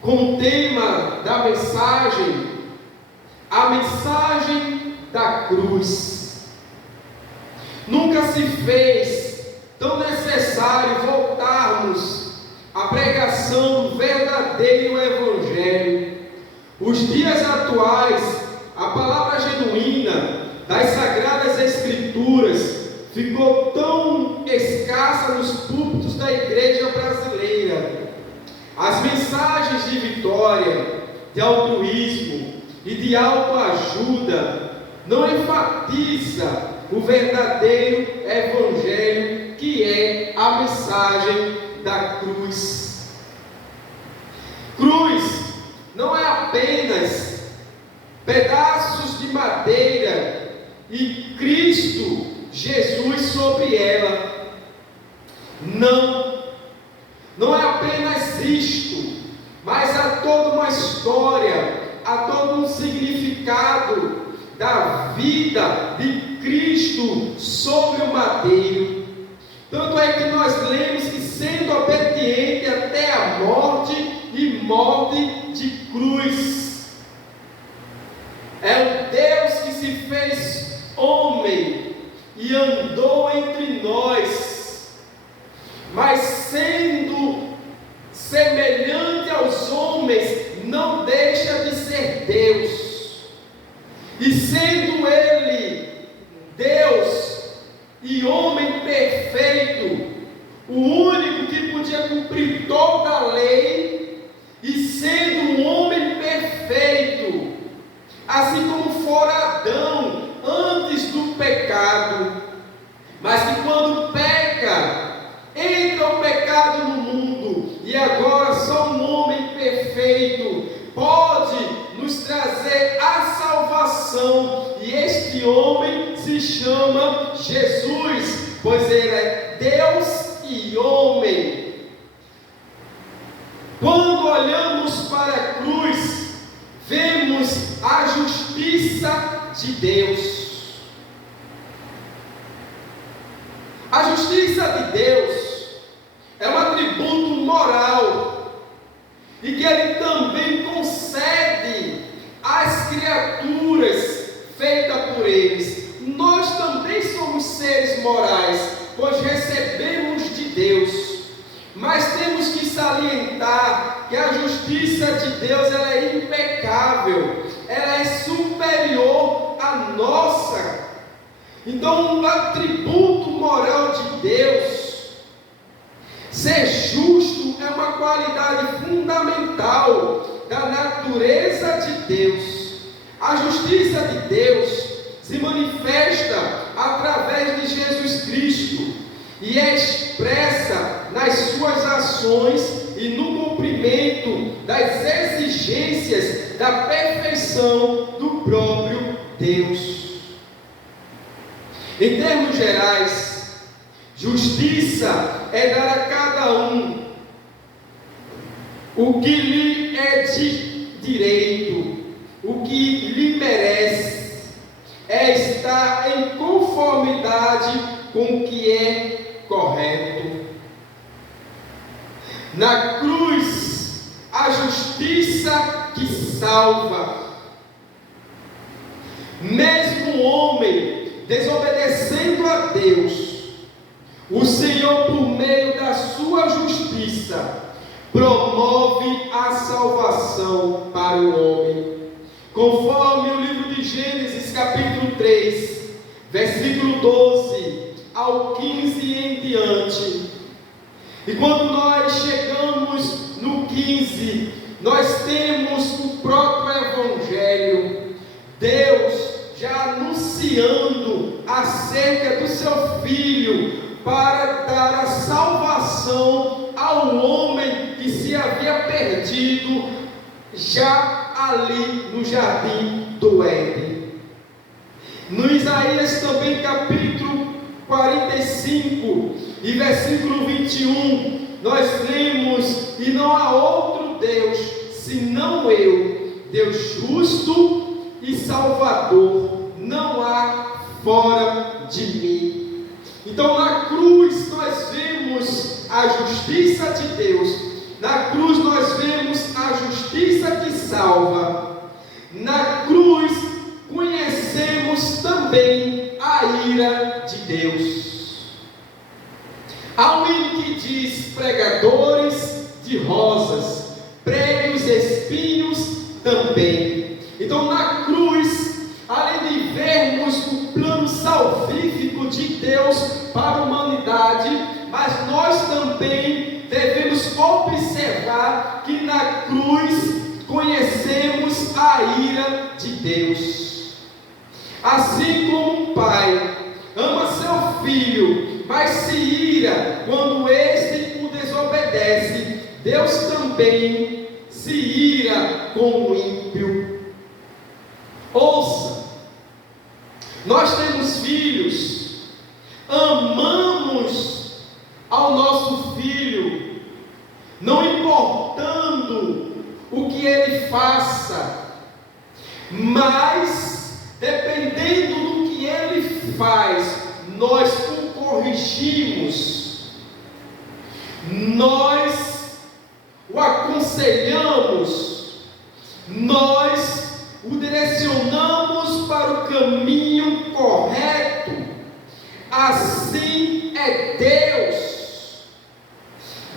Com o tema da mensagem, a mensagem da cruz. Nunca se fez tão necessário voltarmos à pregação do verdadeiro Evangelho. Os dias atuais, a palavra genuína das Sagradas Escrituras ficou tão escassa nos púlpitos da igreja brasileira. As mensagens de vitória, de altruísmo e de autoajuda não enfatizam o verdadeiro Evangelho, que é a mensagem da cruz. Cruz não é apenas pedaços de madeira e Cristo Jesus sobre ela. Não é apenas isto, mas há toda uma história, há todo um significado da vida de Cristo sobre o madeiro. Tanto é que nós lemos que, sendo obediente até a morte e morte de cruz, é o Deus que se fez homem e andou entre nós, mas sendo semelhante aos homens, não deixa de ser Deus. E sendo Ele Deus e homem perfeito, o único que podia cumprir toda a lei, e sendo um homem perfeito, assim como fora Adão antes do pecado, mas que quando peca, entra o pecado no mundo, e agora só um homem perfeito pode nos trazer a salvação, e este homem se chama Jesus, pois ele é Deus e homem. Quando olhamos para a cruz, vemos a justiça de Deus. A justiça de Deus é um atributo moral e que Ele também concede às criaturas feitas por eles. Nós também somos seres morais, pois recebemos de Deus, mas temos que salientar que a justiça de Deus ela é impecável, ela é superior à nossa. Então, um atributo moral de Deus, ser justo, é uma qualidade fundamental da natureza de Deus. A justiça de Deus se manifesta através de Jesus Cristo e é expressa nas suas ações e no cumprimento das exigências da perfeição do próprio Deus. Em termos gerais, justiça é dar a cada um o que lhe é de direito, o que lhe merece, é estar em conformidade com o que é correto. Na cruz, a justiça que salva. Mesmo o homem desobedecendo a Deus, o Senhor, por meio da sua justiça, promove a salvação para o homem. Conforme o livro de Gênesis, capítulo 3, versículo 12 ao 15 em diante. E quando nós chegamos no 15, nós temos o próprio Evangelho, Deus já anunciando acerca do seu Filho para dar a salvação ao homem que se havia perdido já ali no jardim do Éden. No Isaías também, capítulo 45 e versículo 21, nós lemos: e não há outro Deus senão eu, Deus justo e Salvador, não há fora de mim. Então, na cruz nós vemos a justiça de Deus Na cruz nós vemos a justiça que salva. Na cruz conhecemos também a ira de Deus. Há um hino que diz: pregadores de rosas, pregue os espinhos também. Então, na cruz, além de vermos o plano salvífico de Deus para a humanidade, mas nós também devemos observar que na cruz conhecemos a ira de Deus. Assim como um pai ama seu filho, mas se ira quando este o desobedece, Deus também se ira com o ímpio. Ouça, nós temos filhos, amamos ao nosso filho, não importando o que ele faça, mas dependendo do que ele faz, nós o corrigimos, nós o aconselhamos, nós o direcionamos para o caminho correto. Assim é Deus.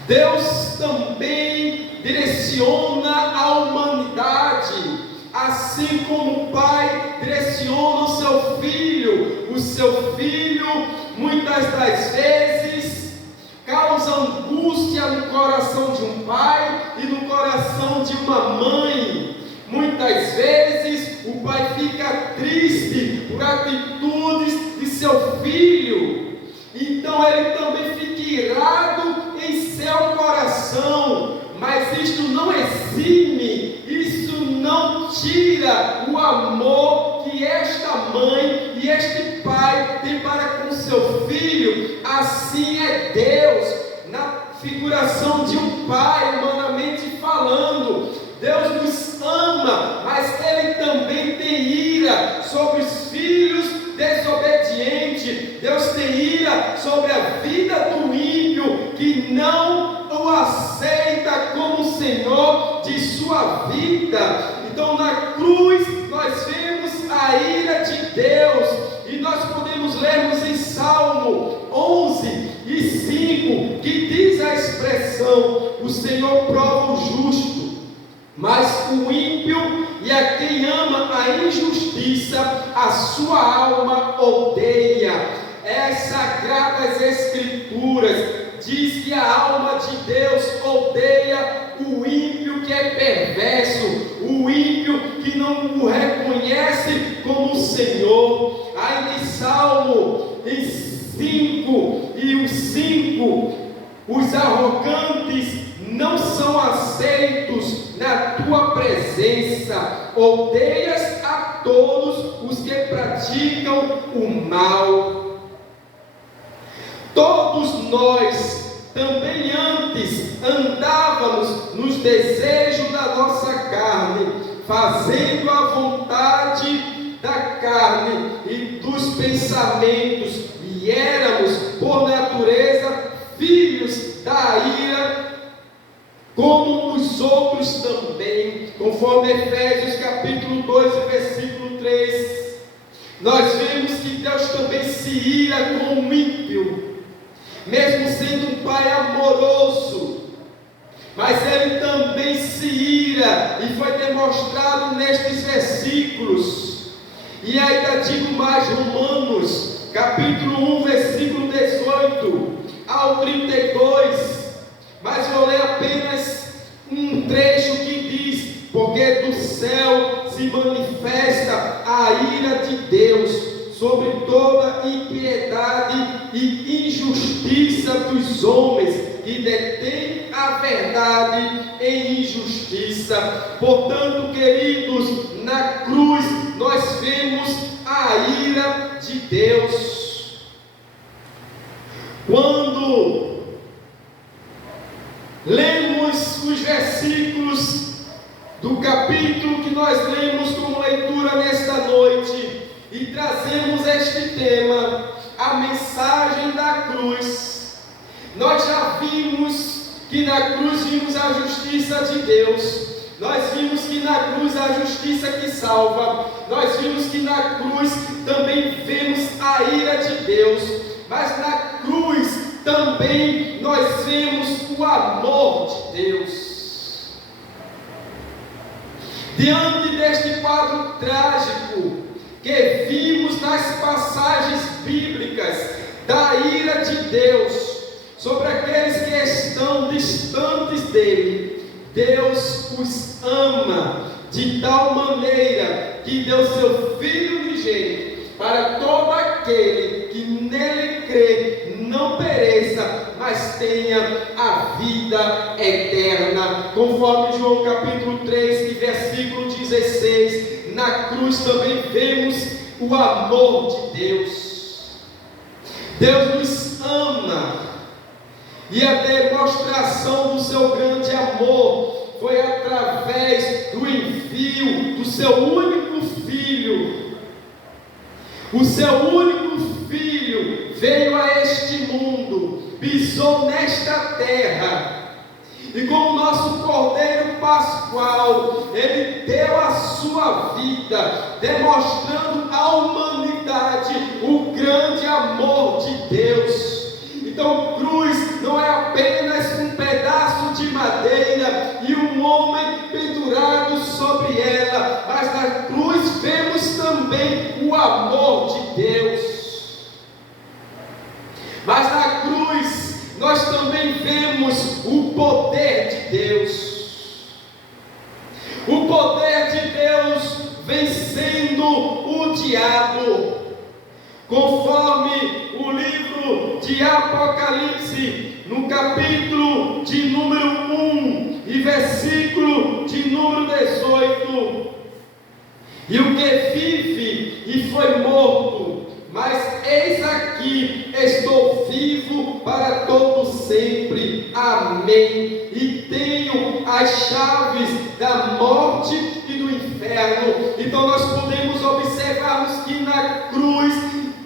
Deus também direciona a humanidade, assim como o pai direciona o seu filho. O seu filho, muitas das vezes, causa angústia no coração de um pai e no coração de uma mãe. Muitas vezes o pai fica triste por atitudes de seu filho, então ele também fica irado em seu coração, mas isto não exime, isso não tira o amor que esta mãe e este pai tem para com seu filho. Assim é Deus, na figuração de um pai, humanamente falando. Deus nos ama, mas Ele também tem ira sobre os filhos desobedientes. Deus tem ira sobre a vida do ímpio, que não o aceita como Senhor de sua vida. Então, na cruz, nós vemos a ira de Deus, e nós podemos lermos em Salmo 11:5, que diz a expressão: o Senhor prova o justo, mas o ímpio e a quem ama a injustiça, a sua alma odeia. As sagradas escrituras diz que a alma de Deus odeia o ímpio que é perverso, o ímpio que não o reconhece como Senhor. Ainda em Salmo 5:5, os arrogantes não são aceitos na tua presença, odeias a todos os que praticam o mal. Todos nós também antes andávamos nos desejos da nossa carne, fazendo a vontade da carne e dos pensamentos, e éramos por natureza filhos da ira, como os outros também. Conforme Efésios capítulo 2, versículo 3, nós vemos que Deus também se ira com o ímpio, mesmo sendo um pai amoroso, mas Ele também se ira, e foi demonstrado nestes versículos. E ainda digo mais, Romanos capítulo 1, versículo 18 ao 32, mas vou ler apenas um trecho que diz: porque do céu se manifesta a ira de Deus sobre toda impiedade e injustiça dos homens que detêm a verdade em injustiça. Portanto, queridos, na cruz nós vemos a ira de Deus. Quando lemos os versículos do capítulo que nós lemos como leitura nesta noite e trazemos este tema, a mensagem da cruz, nós já vimos que na cruz vimos a justiça de Deus. Nós vimos que na cruz a justiça que salva. Nós vimos que na cruz também vemos a ira de Deus. Mas na cruz também nós vemos o amor de Deus. Diante deste quadro trágico que vimos nas passagens bíblicas da ira de Deus sobre aqueles que estão distantes dele, Deus os ama de tal maneira que deu seu Filho unigênito para todo aquele que nele crê não pereça, mas tenha a vida eterna. Conforme João capítulo 3, versículo 16, na cruz também vemos o amor de Deus. Deus nos ama. E a demonstração do seu grande amor foi através do envio do seu único Filho. O seu único Filho veio a este mundo, pisou nesta terra, e como nosso Cordeiro Pascual, ele deu a sua vida, demonstrando à humanidade o grande amor de Deus. Então, cruz não é apenas um pedaço de madeira e um homem pendurado sobre ela, mas na cruz vemos também o amor de Deus. Mas na cruz nós também vemos o poder de Deus. O poder de Deus vencendo o diabo. Conforme o livro de Apocalipse, no capítulo de número 1 e versículo de número 18. E o que vive e foi morto, mas eis aqui, estou vivo para todo sempre. Amém. E tenho as chaves da morte e do inferno. Então nós podemos observarmos que na cruz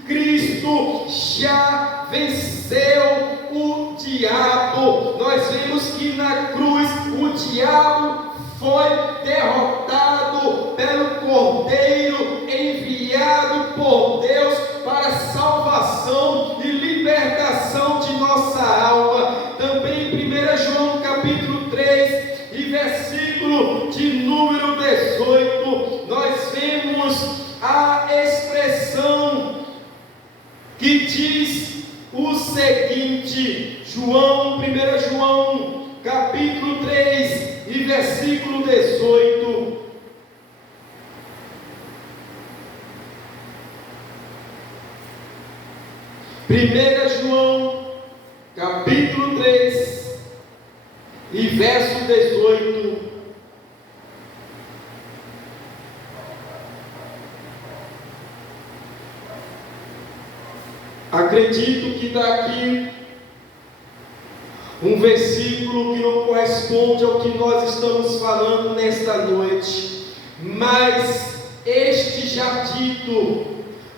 Cristo já venceu o diabo. Nós vemos que na cruz o diabo foi derrotado pelo Cordeiro enviado por Deus para salvação e libertação de nossa alma. Também em 1 João capítulo 3 e versículo de número 18, nós vemos a expressão que diz o seguinte, 1 João capítulo 3 e versículo 18. Primeira João capítulo 3 e verso 18. Acredito que daqui um versículo que não corresponde ao que nós estamos falando nesta noite, mas este já dito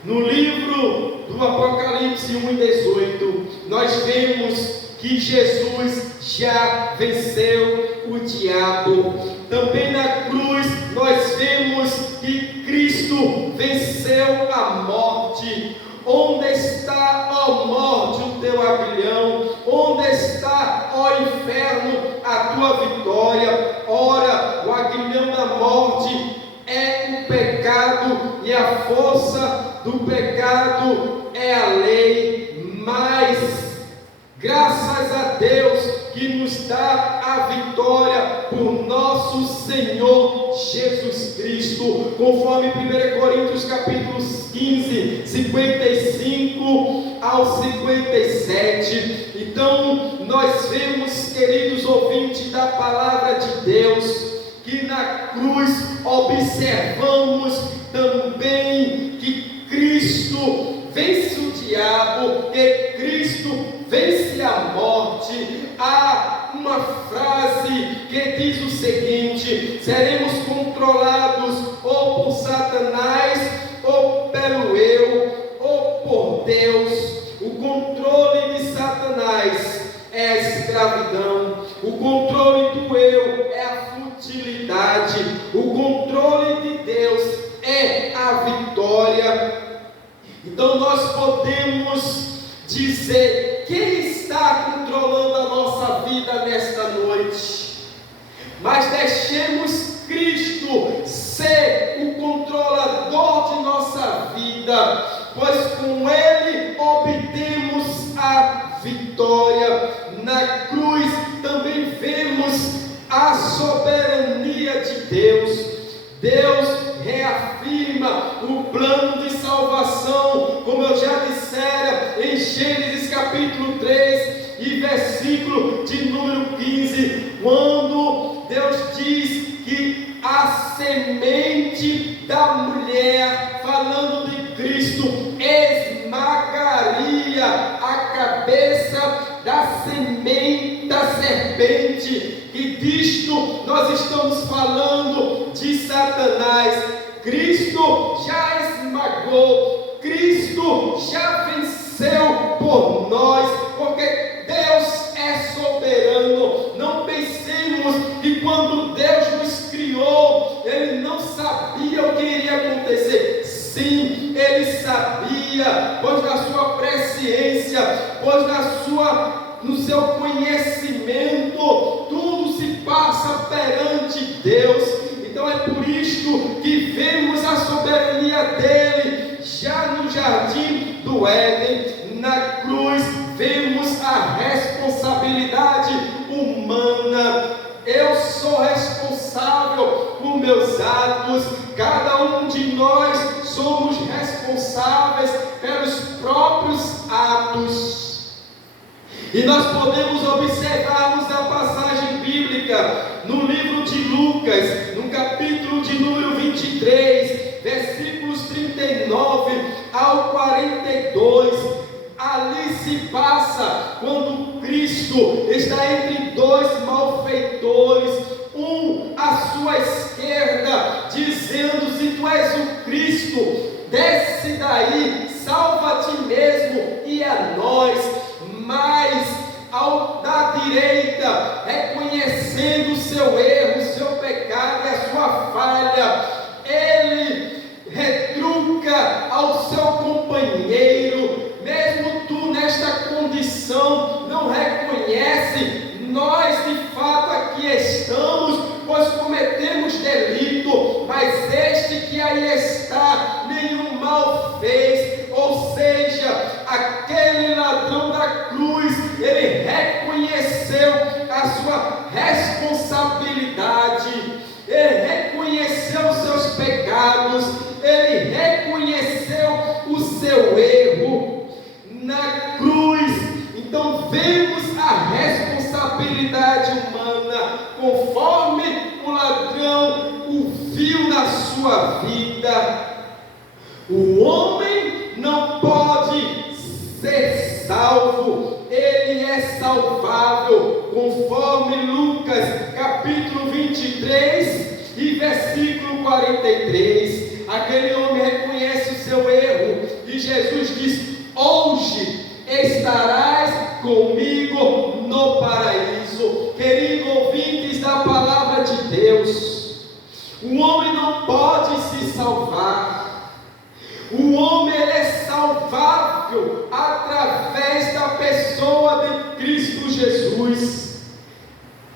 no livro do Apocalipse 1 e 18, nós vemos que Jesus já venceu o diabo. Também na cruz nós vemos que Cristo venceu a morte. Onde está, ó morte, o teu aguilhão? Onde está, ó inferno, a tua vitória? Ora, o aguilhão da morte é o pecado, e a força do pecado é a lei. Mas, graças a Deus que nos dá a vitória por nosso Senhor Jesus Cristo, conforme 1 Coríntios capítulo 15, 55 ao 57. Então nós vemos, queridos ouvintes da palavra de Deus, que na cruz observamos também que Cristo vence o diabo, que Cristo vence a morte. Há uma frase que diz o seguinte: seremos controlados ou por Satanás, ou pelo eu, ou por Deus. O controle de Satanás é a escravidão, futilidade. O controle de Deus é a vitória. Então nós podemos dizer: quem está controlando a nossa vida nesta noite? Mas deixemos Cristo ser o controlador de nossa vida, pois com Ele obtemos a vitória. Na cruz também vemos a soberania de Deus. Deus reafirma o plano de salvação, como eu já dissera, em Gênesis capítulo 3 e versículo de número 15, quando Deus diz que a semente da mulher, falando de Cristo, esmagaria a cabeça da semente da serpente. E disto nós estamos falando de Satanás. Cristo já esmagou, Cristo já venceu por nós, porque Deus é soberano. Não pensemos que quando Deus nos criou, Ele não sabia o que iria acontecer. Sim, Ele sabia, pois na sua presciência, pois no seu conhecimento, tudo se passa perante Deus. Então é por isto que vemos a soberania dele já no jardim do Éden. Na cruz vemos a responsabilidade humana. Eu sou responsável por meus atos. Cada um de nós somos responsáveis pelos próprios atos. E nós podemos observarmos a passagem bíblica no livro de Lucas, no capítulo de número 23, versículos 39 ao 42. Ali se passa quando Cristo está entre dois malfeitores, um à sua esquerda, dizendo: se tu és o Cristo, desce daí, salva a ti mesmo e a nós. Mas ao da direita, reconhecendo o seu erro, o seu pecado e a sua falha, ele retruca ao seu companheiro: mesmo tu nesta condição não reconhece, nós de fato aqui estamos, pois cometemos delito, mas este que aí está nenhum mal fez. Ou seja, aquele ladrão da cruz, ele reconheceu a sua responsabilidade, ele reconheceu os seus pecados, ele reconheceu o seu erro na cruz. Então vemos a responsabilidade humana, conforme o ladrão o viu na sua vida. O homem não pode ser salvo, ele é salvável, conforme Lucas capítulo 23 e versículo 43. Aquele homem reconhece o seu erro e Jesus diz: hoje estarás comigo no paraíso. Queridos ouvintes da palavra de Deus, o homem não pode se salvar. O homem ele é salvável através da pessoa de Cristo Jesus.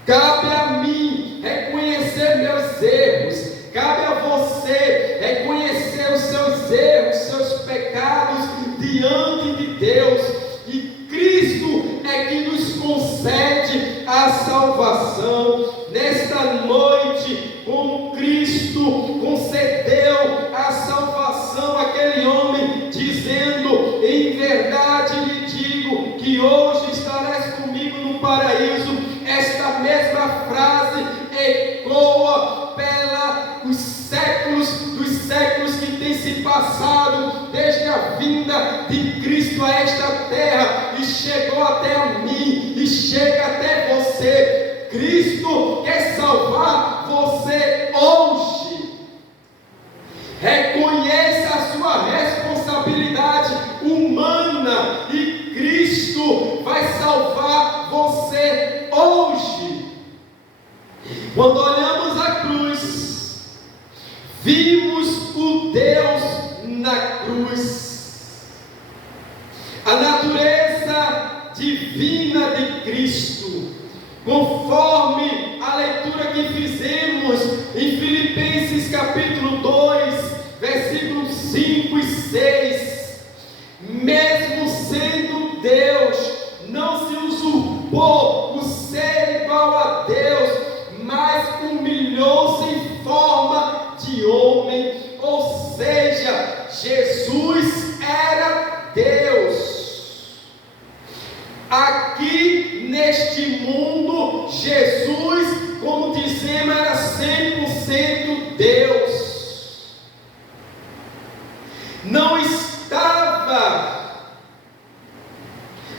Cabe a mim reconhecer meus erros, cabe a você reconhecer os seus erros, seus pecados diante de Deus, e Cristo é que nos concede a salvação. Nesta noite, como Cristo concedeu a salvação àquele homem, dizendo: em verdade lhe digo que hoje estarás comigo no paraíso. Esta mesma frase ecoa pelos séculos dos séculos que têm se passado desde a vinda de Cristo a esta terra, e chegou até a mim e chega até você. Cristo quer salvar você vimos o Deus na cruz. A natureza divina de Cristo, conforme a leitura que fizemos em Filipenses capítulo 2, versículos 5 e 6, mesmo sendo Deus, não se usurpou o ser igual a Deus, mas humilhou-se em forma de homem, ou seja, Jesus era Deus. Aqui neste mundo, Jesus, como dizemos, era 100% Deus. Não estava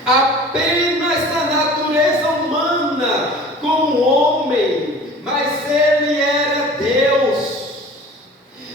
apenas na natureza humana como homem, mas ele era Deus.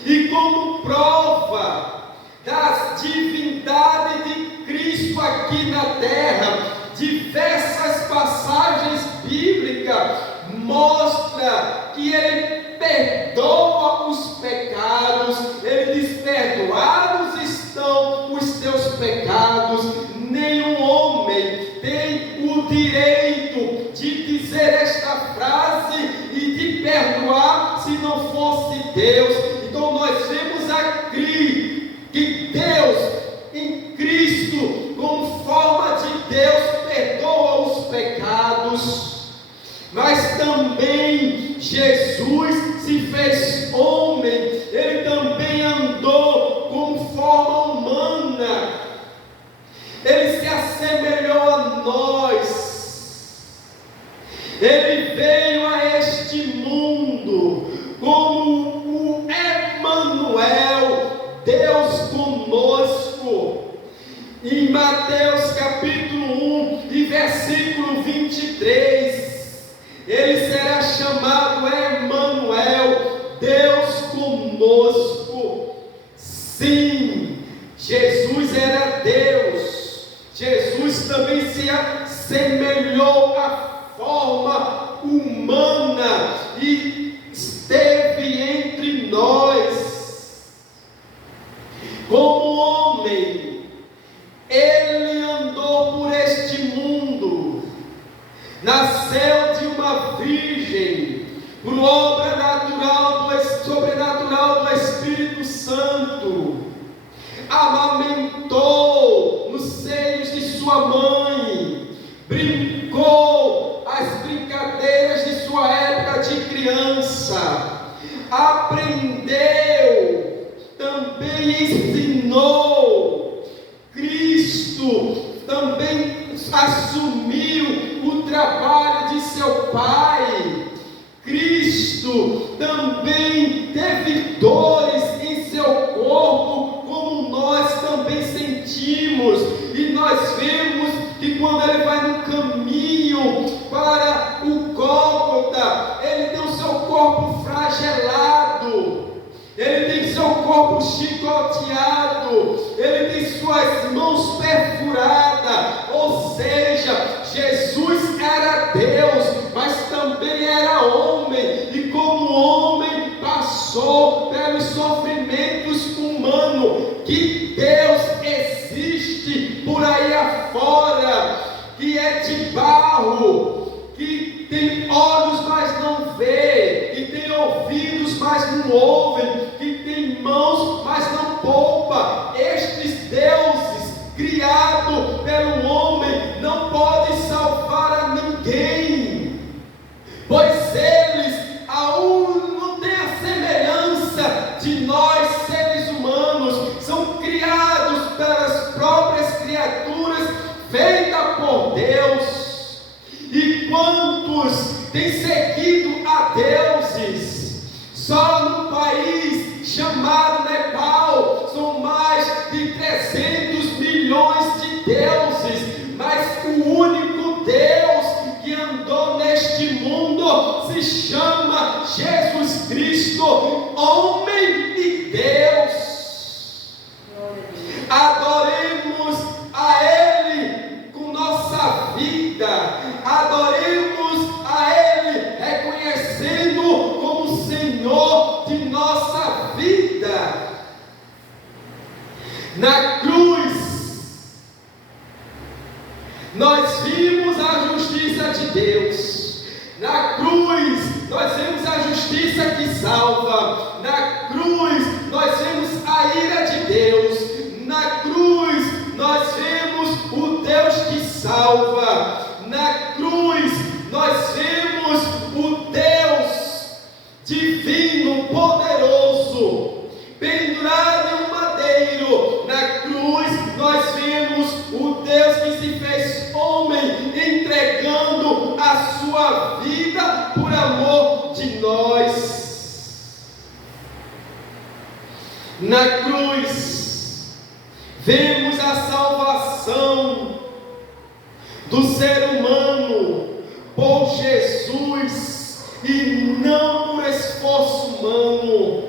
E como prova da divindade de Cristo aqui na terra, diversas passagens bíblicas mostram que ele perdoa os pecados. Ele diz: perdoados estão os teus pecados. Nenhum homem tem o direito de dizer esta frase e de perdoar se não fosse Deus. Então nós vemos aqui que Deus em Cristo, como forma de Deus, perdoa os pecados, mas também Jesus se fez homem, ele também andou com forma humana, ele se assemelhou a nós, ele veio a este mundo como o Emanuel, Deus conosco. Em Mateus capítulo 1 e versículo 23, ele será chamado Emanuel, Deus conosco. Sim, Jesus era Deus. Jesus também se assemelhou à forma humana e esteve entre nós como homem. Ele andou por este mundo, nasceu de uma virgem, por obra sobrenatural do Espírito Santo, amamentou nos seios de sua mãe, brincou as brincadeiras de sua época de criança, aprendeu, também ensinou. Cristo também assumiu o trabalho de seu Pai. Cristo também teve dores em seu corpo, como nós também sentimos. E nós vemos que quando ele vai no caminho para o Gólgota, ele tem o seu corpo flagelado, ele tem seu corpo chicoteado, ele tem suas mãos perfuradas. Ou seja, Jesus era Deus, mas também era homem, e como homem passou pelos sofrimentos humanos. Que Deus existe por aí afora, que é de barro, que tem olhos, mas não vê, que tem ouvidos, mas não ouvem, que tem mãos, mas não poupa. Estes deuses criados pelo homem não podem salvar a ninguém, pois eles não têm a semelhança de nós, seres humanos, são criados pelas próprias criaturas feitas por Deus. E quantos têm seguido a deuses? Só no país chamado Nepal são mais de 300 milhões de deuses, mas o único Deus que andou neste mundo se chama Jesus Cristo, homem e Deus. Adoremos a Ele com nossa vida, adoremos a Ele reconhecendo como Senhor de nossa vida. Na cruz, nós vimos a justiça de Deus. Na cruz, nós vemos a justiça que salva. Na cruz, nós vemos a ira de Deus. Na cruz, nós vemos o Deus que salva. Na cruz, nós vemos o Deus divino, poderoso, pendurado em um madeiro. Na cruz, nós vemos o Deus que se fez homem, entregando a sua vida por amor de nós. Na cruz, vemos a salvação do ser humano por Jesus e não por esforço humano.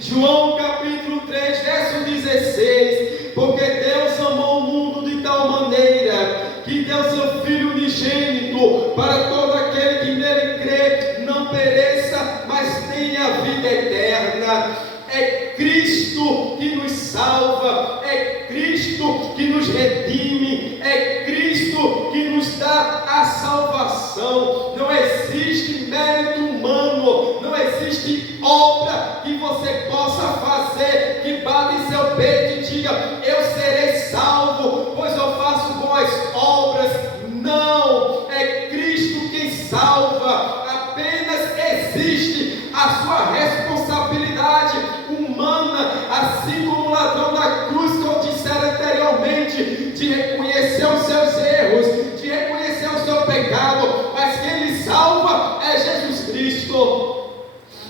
João capítulo 3, verso 16: porque Deus amou o mundo de tal maneira que deu seu Filho unigênito, para todo aquele que nele crê não pereça, mas tenha vida eterna. É Cristo que nos salva, é Cristo que nos redime, é Cristo que nos dá a salvação. Não existe mérito humano, não existe obra que você possa fazer que bata em seu peito e diga: eu serei salvo, pois eu faço boas obras. Não, é Cristo quem salva. Apenas existe a sua responsabilidade humana, assim como o ladrão da cruz que eu disse anteriormente, de reconhecer os seus erros, de reconhecer o seu pecado, mas quem lhe salva é Jesus Cristo.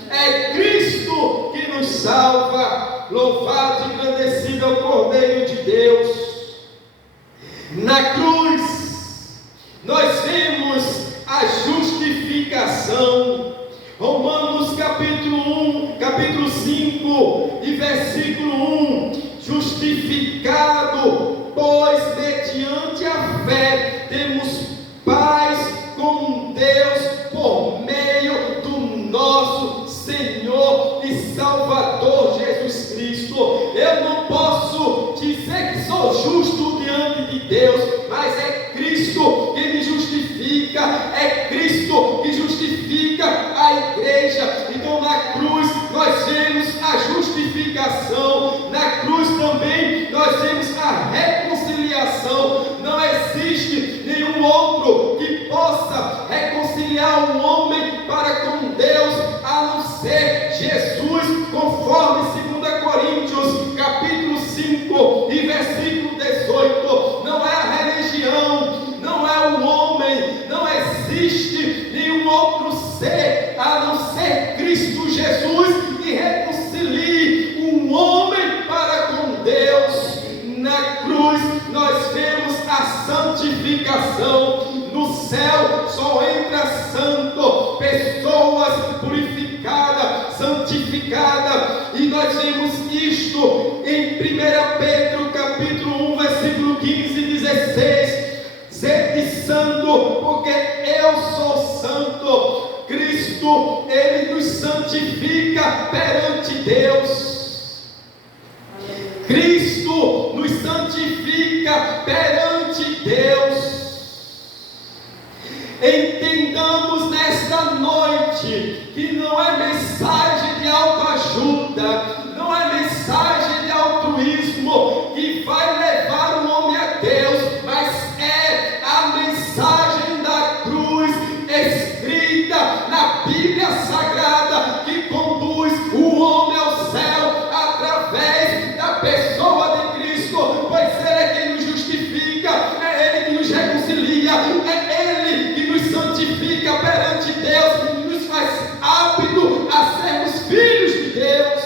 É Cristo que nos salva. Louvado e engrandecido é o Cordeiro de Deus. Na cruz, nós vemos a justificação. Romanos capítulo 5 e versículo 1: justificado, pois mediante a fé temos paz com Deus por meio do nosso Senhor e Salvador Jesus Cristo. Eu não posso dizer que sou justo diante de Deus, mas é Cristo que me justifica, é Cristo que justifica a igreja. Então na cruz nós vemos a justificação, na cruz também nós vemos a reconciliação. Não existe nenhum outro que possa reconciliar o homem para com Deus, a não ser Jesus, conforme 2 Coríntios capítulo 5 e versículo 18. Não é a religião, não é o homem, não existe nenhum outro ser a não ser Cristo Jesus que reconcilie um homem para com Deus. Na cruz nós vemos a santificação. No céu só entra santo, pessoas purificadas, santificadas, e nós vemos isto em 1 Pedro capítulo 1 versículo 15 e 16: sede santo, porque eu sou santo. Cristo, Ele nos santifica perante Deus. Cristo nos santifica perante Deus. Entendamos nesta noite que não é mensagem de autoajuda, não é mensagem de altruísmo que vai levar o homem a Deus, mas é a mensagem da cruz escrita na Bíblia Sagrada que conduz o homem ao céu através da pessoa de Cristo, pois Ele é quem nos justifica, é Ele que nos reconcilia, é Ele que nos santifica perante Deus e nos faz apto a sermos filhos de Deus.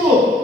Senhor.